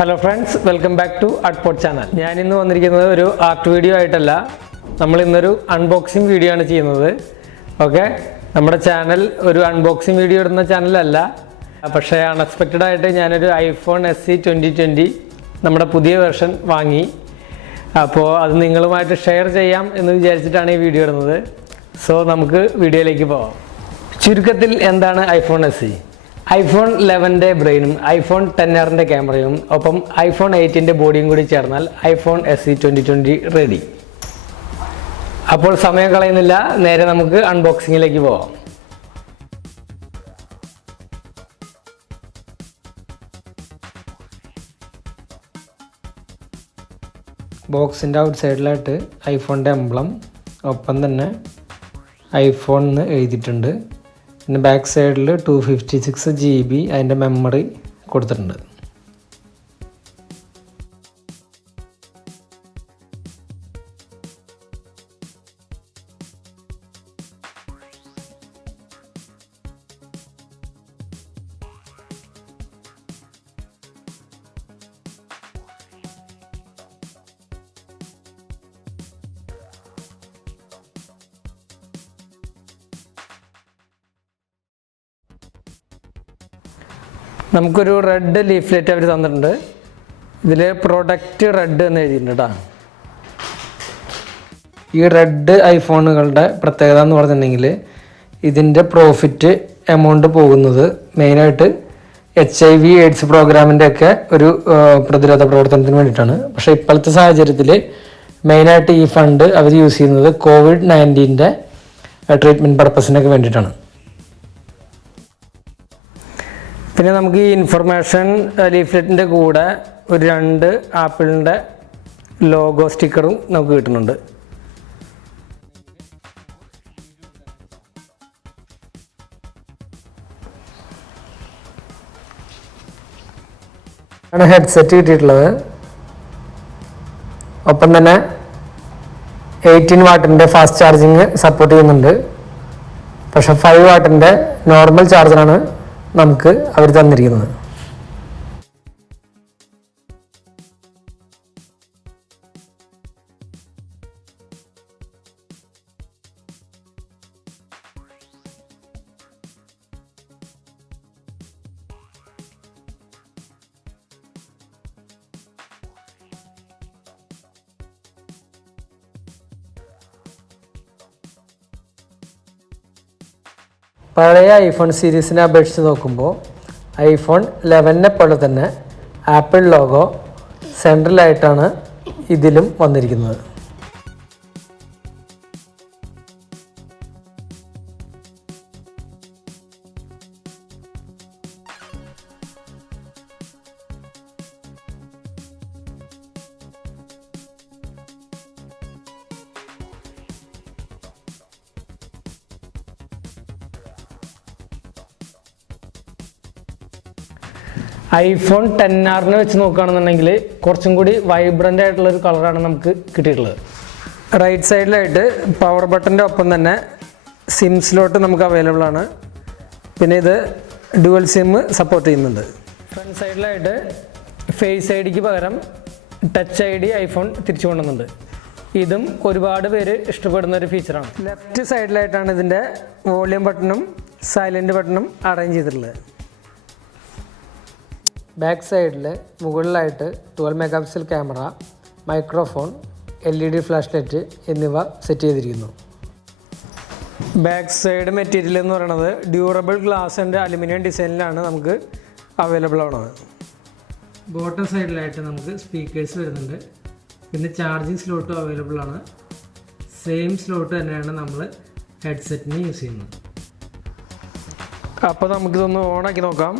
Hello friends, welcome back to അഡ്പോഡ് channel. ഞാൻ ഇന്ന് വന്നിരിക്കുന്നത് ഒരു ആർട്ട് വീഡിയോ ആയിട്ടല്ല, നമ്മൾ ഇന്നൊരു അൺബോക്സിങ് വീഡിയോ ആണ് ചെയ്യുന്നത്. ഓക്കെ, നമ്മുടെ ചാനൽ ഒരു അൺബോക്സിങ് വീഡിയോ ഇടുന്ന ചാനലല്ല, പക്ഷേ അൺഎക്സ്പെക്റ്റഡ് ആയിട്ട് ഞാനൊരു ഐഫോൺ SE 2020 നമ്മുടെ പുതിയ വെർഷൻ വാങ്ങി. അപ്പോൾ അത് നിങ്ങളുമായിട്ട് ഷെയർ ചെയ്യാം എന്ന് വിചാരിച്ചിട്ടാണ് ഈ വീഡിയോ ഇടുന്നത്. സോ നമുക്ക് വീഡിയോയിലേക്ക് പോവാം. ചുരുക്കത്തിൽ എന്താണ് ഐഫോൺ SE? ഐഫോൺ 11 ബ്രെയിനും ഐഫോൺ 10R ക്യാമറയും ഒപ്പം ഐഫോൺ 8 ബോഡിയും കൂടി ചേർന്നാൽ ഐഫോൺ SE 2020 റെഡി. അപ്പോൾ സമയം കളയുന്നില്ല, നേരെ നമുക്ക് അൺബോക്സിങ്ങിലേക്ക് പോവാം. ബോക്സിൻ്റെ ഔട്ട് സൈഡിലായിട്ട് ഐഫോണിൻ്റെ എംബ്ലം, ഒപ്പം തന്നെ ഐഫോൺ എന്ന് എഴുതിയിട്ടുണ്ട്. പിന്നെ ബാക്ക് സൈഡിൽ 256 GB അതിൻ്റെ മെമ്മറി കൊടുത്തിട്ടുണ്ട്. നമുക്കൊരു റെഡ് ലീഫ്ലെറ്റ് അവർ തന്നിട്ടുണ്ട്. ഇതിൽ പ്രൊഡക്റ്റ് റെഡ് എന്ന് എഴുതിയിട്ടുണ്ട് കേട്ടോ. ഈ റെഡ് ഐഫോണുകളുടെ പ്രത്യേകത എന്ന് പറഞ്ഞിട്ടുണ്ടെങ്കിൽ ഇതിൻ്റെ പ്രോഫിറ്റ് എമൗണ്ട് പോകുന്നത് മെയിനായിട്ട് HIV AIDS പ്രോഗ്രാമിൻ്റെ ഒക്കെ ഒരു പ്രതിരോധ പ്രവർത്തനത്തിന് വേണ്ടിയിട്ടാണ്. പക്ഷേ ഇപ്പോഴത്തെ സാഹചര്യത്തിൽ മെയിനായിട്ട് ഈ ഫണ്ട് അവർ യൂസ് ചെയ്യുന്നത് COVID-19 ട്രീറ്റ്മെൻറ്റ് പർപ്പസിനൊക്കെ വേണ്ടിയിട്ടാണ്. പിന്നെ നമുക്ക് ഈ ഇൻഫർമേഷൻ ലീഫ്ലെറ്റിൻ്റെ കൂടെ ഒരു 2 ആപ്പിളിൻ്റെ ലോഗോ സ്റ്റിക്കറും നമുക്ക് കിട്ടുന്നുണ്ട്. ആണ് ഹെഡ്സെറ്റ് കിട്ടിയിട്ടുള്ളത്. ഒപ്പം തന്നെ 18 വാട്ടിൻ്റെ ഫാസ്റ്റ് ചാർജിങ് സപ്പോർട്ട് ചെയ്യുന്നുണ്ട്. പക്ഷെ 5 വാട്ടിൻ്റെ നോർമൽ ചാർജറാണ് നമുക്ക് അവർ തന്നിരിക്കുന്നത്. പഴയ ഐഫോൺ സീരീസിനെ അപേക്ഷിച്ച് നോക്കുമ്പോൾ ഐഫോൺ 11 പോലെ തന്നെ ആപ്പിൾ ലോഗോ സെൻട്രലായിട്ടാണ് ഇതിലും വന്നിരിക്കുന്നത്. ഐഫോൺ 10R വെച്ച് നോക്കുകയാണെന്നുണ്ടെങ്കിൽ കുറച്ചും കൂടി വൈബ്രൻ്റ് ആയിട്ടുള്ളൊരു കളറാണ് നമുക്ക് കിട്ടിയിട്ടുള്ളത്. റൈറ്റ് സൈഡിലായിട്ട് പവർ ബട്ടൻ്റെ ഒപ്പം തന്നെ സിം സ്ലോട്ട് നമുക്ക് അവൈലബിൾ ആണ്. പിന്നെ ഇത് ഡുവൽ സിം സപ്പോർട്ട് ചെയ്യുന്നുണ്ട്. ഫ്രണ്ട് സൈഡിലായിട്ട് ഫേസ് ID പകരം ടച്ച് ID ഐഫോൺ തിരിച്ചു കൊണ്ടുവന്നുണ്ട്. ഇതും ഒരുപാട് പേര് ഇഷ്ടപ്പെടുന്ന ഒരു ഫീച്ചറാണ്. ലെഫ്റ്റ് സൈഡിലായിട്ടാണ് ഇതിൻ്റെ വോളിയം ബട്ടണും സൈലൻറ്റ് ബട്ടണും അറേഞ്ച് ചെയ്തിട്ടുള്ളത്. ബാക്ക് സൈഡിൽ മുകളിലായിട്ട് 12 MP camera, microphone, LED flash light എന്നിവ സെറ്റ് ചെയ്തിരിക്കുന്നു. ബാക്ക് സൈഡ് മെറ്റീരിയൽ എന്ന് പറയുന്നത് ഡ്യൂറബിൾ ഗ്ലാസ് ആൻഡ് അലുമിനിയം ഡിസൈനിലാണ് നമുക്ക് അവൈലബിൾ ആവുന്നത്. ബോട്ടം സൈഡിലായിട്ട് നമുക്ക് സ്പീക്കേഴ്സ് വരുന്നുണ്ട്. പിന്നെ ചാർജിങ് സ്ലോട്ടും അവൈലബിൾ ആണ്. സെയിം സ്ലോട്ട് തന്നെയാണ് നമ്മൾ ഹെഡ്സെറ്റിന് യൂസ് ചെയ്യുന്നത്. അപ്പോൾ നമുക്കിതൊന്ന് ഓണാക്കി നോക്കാം.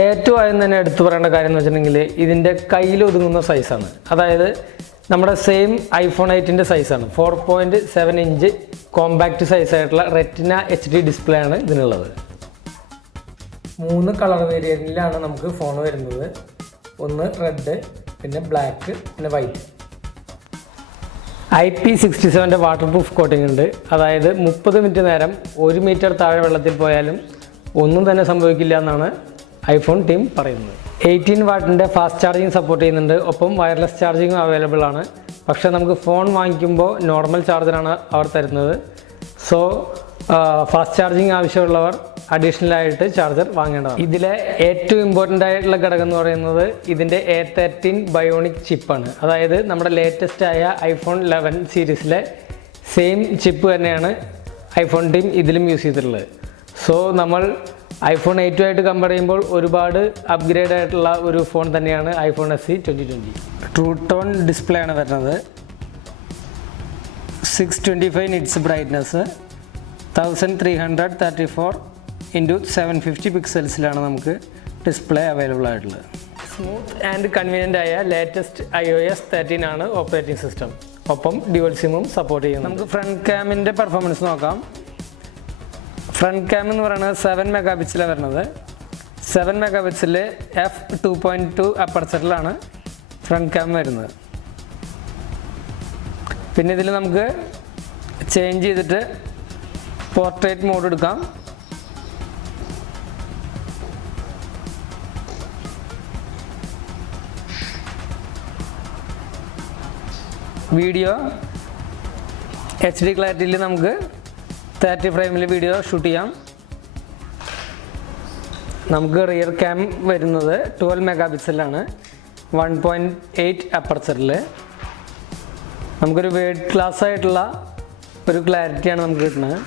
ഏറ്റവും ആദ്യം തന്നെ എടുത്തു പറയേണ്ട കാര്യം എന്ന് വെച്ചിട്ടുണ്ടെങ്കിൽ ഇതിൻ്റെ കയ്യിൽ ഒതുങ്ങുന്ന സൈസാണ്. അതായത് നമ്മുടെ സെയിം ഐഫോൺ 8ൻ്റെ സൈസാണ്. 4.7 ഇഞ്ച് കോമ്പാക്റ്റ് സൈസായിട്ടുള്ള റെറ്റിന HD ഡിസ്പ്ലേ ആണ് ഇതിനുള്ളത്. 3 കളർ വേരിയൻറ്റിലാണ് നമുക്ക് ഫോൺ വരുന്നത്. ഒന്ന് റെഡ്, പിന്നെ ബ്ലാക്ക്, പിന്നെ white. IP67 water proof coating ഉണ്ട്. അതായത് 30 മിനിറ്റ് നേരം 1 മീറ്റർ താഴെ വെള്ളത്തിൽ പോയാലും ഒന്നും തന്നെ സംഭവിക്കില്ല എന്നാണ് ഐഫോൺ ടീം പറയുന്നത്. 18 വാട്ടിൻ്റെ ഫാസ്റ്റ് ചാർജിങ് സപ്പോർട്ട് ചെയ്യുന്നുണ്ട്. ഒപ്പം വയർലെസ് ചാർജിങ്ങും അവൈലബിൾ ആണ്. പക്ഷേ നമുക്ക് ഫോൺ വാങ്ങിക്കുമ്പോൾ നോർമൽ ചാർജറാണ് അവർ തരുന്നത്. സോ ഫാസ്റ്റ് ചാർജിങ് ആവശ്യമുള്ളവർ അഡീഷണൽ ആയിട്ട് ചാർജർ വാങ്ങേണ്ടതാണ്. ഇതിലെ ഏറ്റവും ഇമ്പോർട്ടൻ്റ് ആയിട്ടുള്ള ഘടകം എന്ന് പറയുന്നത് ഇതിൻ്റെ A13 ബയോണിക് ചിപ്പാണ്. അതായത് നമ്മുടെ ലേറ്റസ്റ്റ് ആയ ഐഫോൺ 11 സീരീസിലെ സെയിം ചിപ്പ് തന്നെയാണ് ഐഫോൺ ടീം ഇതിലും യൂസ് ചെയ്തിട്ടുള്ളത്. സോ നമ്മൾ ഐഫോൺ 8 ആയിട്ട് കമ്പയർ ചെയ്യുമ്പോൾ ഒരുപാട് അപ്ഗ്രേഡ് ആയിട്ടുള്ള ഒരു ഫോൺ തന്നെയാണ് iPhone SE 2020. True tone display ആണ് വരുന്നത്. 625 നിറ്റ്സ് ബ്രൈറ്റ്നസ്, 1334x750 പിക്സൽസിലാണ് നമുക്ക് ഡിസ്പ്ലേ അവൈലബിൾ ആയിട്ടുള്ളത്. സ്മൂത്ത് ആൻഡ് കൺവീനിയൻ്റ് ആയ ലേറ്റസ്റ്റ് iOS 13 ആണ് ഓപ്പറേറ്റിംഗ് സിസ്റ്റം. ഒപ്പം ഡ്യുവൽ സിമും സപ്പോർട്ട് ചെയ്യുന്നു. നമുക്ക് ഫ്രണ്ട് ക്യാമിൻ്റെ പെർഫോമൻസ് നോക്കാം. ഫ്രണ്ട് ക്യാം എന്ന് പറയുന്നത് 7 മെഗാ പിക്സലാണ് വരുന്നത്. 7 മെഗാ പിക്സൽ f2.2 അപ്പർച്ചറിലാണ് ഫ്രണ്ട് ക്യാം വരുന്നത്. പിന്നെ ഇതിൽ നമുക്ക് ചേഞ്ച് ചെയ്തിട്ട് പോർട്രേറ്റ് മോഡ് എടുക്കാം. വീഡിയോ HD ക്ലാരിറ്റിയിൽ നമുക്ക് 30 ഫ്രെയിമിൽ വീഡിയോ ഷൂട്ട് ചെയ്യാം. നമുക്ക് റിയർ ക്യാം വരുന്നത് 12 മെഗാ പിക്സലാണ്, 1.8 അപ്പർച്ചറിൽ. നമുക്കൊരു വേൾഡ് ക്ലാസ് ആയിട്ടുള്ള ഒരു ക്ലാരിറ്റിയാണ് നമുക്ക് കിട്ടുന്നത്.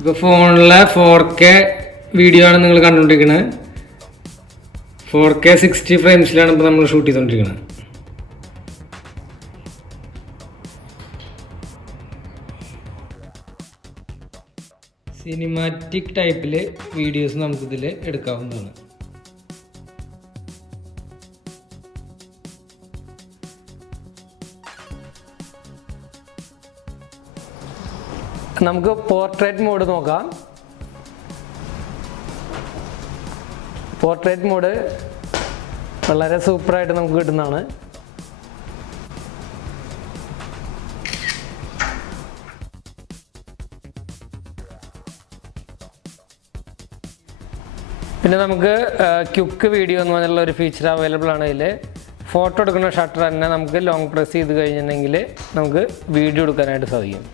ഇപ്പോൾ ഫോണിലെ 4K വീഡിയോ ആണ് നിങ്ങൾ കണ്ടുകൊണ്ടിരിക്കുന്നത്. 4K 60 ഫ്രെയിംസിലാണ് ഇപ്പോൾ നമ്മൾ ഷൂട്ട് ചെയ്തുകൊണ്ടിരിക്കുന്നത്. സിനിമാറ്റിക് ടൈപ്പിൽ വീഡിയോസ് നമുക്കിതിൽ എടുക്കാവുന്നതാണ്. നമുക്ക് പോർട്രേറ്റ് മോഡ് നോക്കാം. പോർട്രേറ്റ് മോഡ് വളരെ സൂപ്പറായിട്ട് നമുക്ക് കിട്ടുന്നതാണ്. പിന്നെ നമുക്ക് ക്വിക്ക് വീഡിയോ എന്ന് പറഞ്ഞുള്ള ഒരു ഫീച്ചർ അവൈലബിൾ ആണ്. ഇതിൽ ഫോട്ടോ എടുക്കുന്ന ഷട്ടർ തന്നെ നമുക്ക് ലോങ് പ്രസ് ചെയ്ത് കഴിഞ്ഞിട്ടുണ്ടെങ്കിൽ നമുക്ക് വീഡിയോ എടുക്കാനായിട്ട് സാധിക്കും.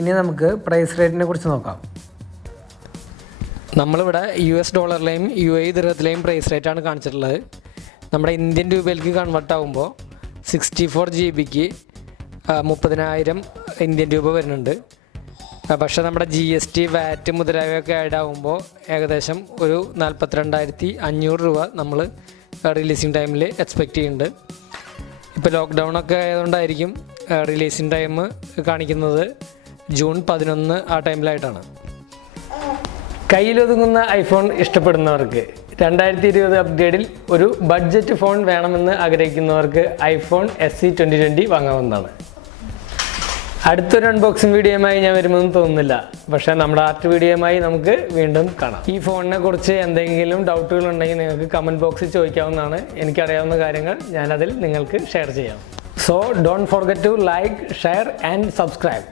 ഇനി നമുക്ക് പ്രൈസ് റേറ്റിനെ കുറിച്ച് നോക്കാം. നമ്മളിവിടെ $, UAE ദിർഹത്തിലെയും പ്രൈസ് റേറ്റാണ് കാണിച്ചിട്ടുള്ളത്. നമ്മുടെ ഇന്ത്യൻ രൂപയിലേക്ക് കൺവേർട്ട് ആകുമ്പോൾ 64 GB 30,000 ഇന്ത്യൻ രൂപ വരുന്നുണ്ട്. പക്ഷേ നമ്മുടെ GST, VAT മുതലായവയൊക്കെ ആഡ് ആകുമ്പോൾ ഏകദേശം ഒരു 42,500 രൂപ നമ്മൾ റിലീസിങ് ടൈമിൽ എക്സ്പെക്റ്റ് ചെയ്യുന്നുണ്ട്. ഇപ്പോൾ ലോക്ക്ഡൗണൊക്കെ ആയതുകൊണ്ടായിരിക്കും റിലീസിങ് ടൈം കാണിക്കുന്നത് ജൂൺ 11 ആ ടൈമിലായിട്ടാണ്. കയ്യിലൊതുങ്ങുന്ന ഐഫോൺ ഇഷ്ടപ്പെടുന്നവർക്ക് 2020 അപ്ഗ്രേഡിൽ ഒരു ബഡ്ജറ്റ് ഫോൺ വേണമെന്ന് ആഗ്രഹിക്കുന്നവർക്ക് ഐഫോൺ SE 2020 വാങ്ങാവുന്നതാണ്. അടുത്തൊരു അൺബോക്സിംഗ് വീഡിയോയുമായി ഞാൻ വരുമെന്ന് തോന്നുന്നില്ല. പക്ഷേ നമ്മുടെ ആർട്ട് വീഡിയോയുമായി നമുക്ക് വീണ്ടും കാണാം. ഈ ഫോണിനെ കുറിച്ച് എന്തെങ്കിലും ഡൗട്ടുകൾ ഉണ്ടെങ്കിൽ നിങ്ങൾക്ക് കമൻറ്റ് ബോക്സിൽ ചോദിക്കാവുന്നതാണ്. എനിക്കറിയാവുന്ന കാര്യങ്ങൾ ഞാനതിൽ നിങ്ങൾക്ക് ഷെയർ ചെയ്യാം. So don't forget to like, share and subscribe.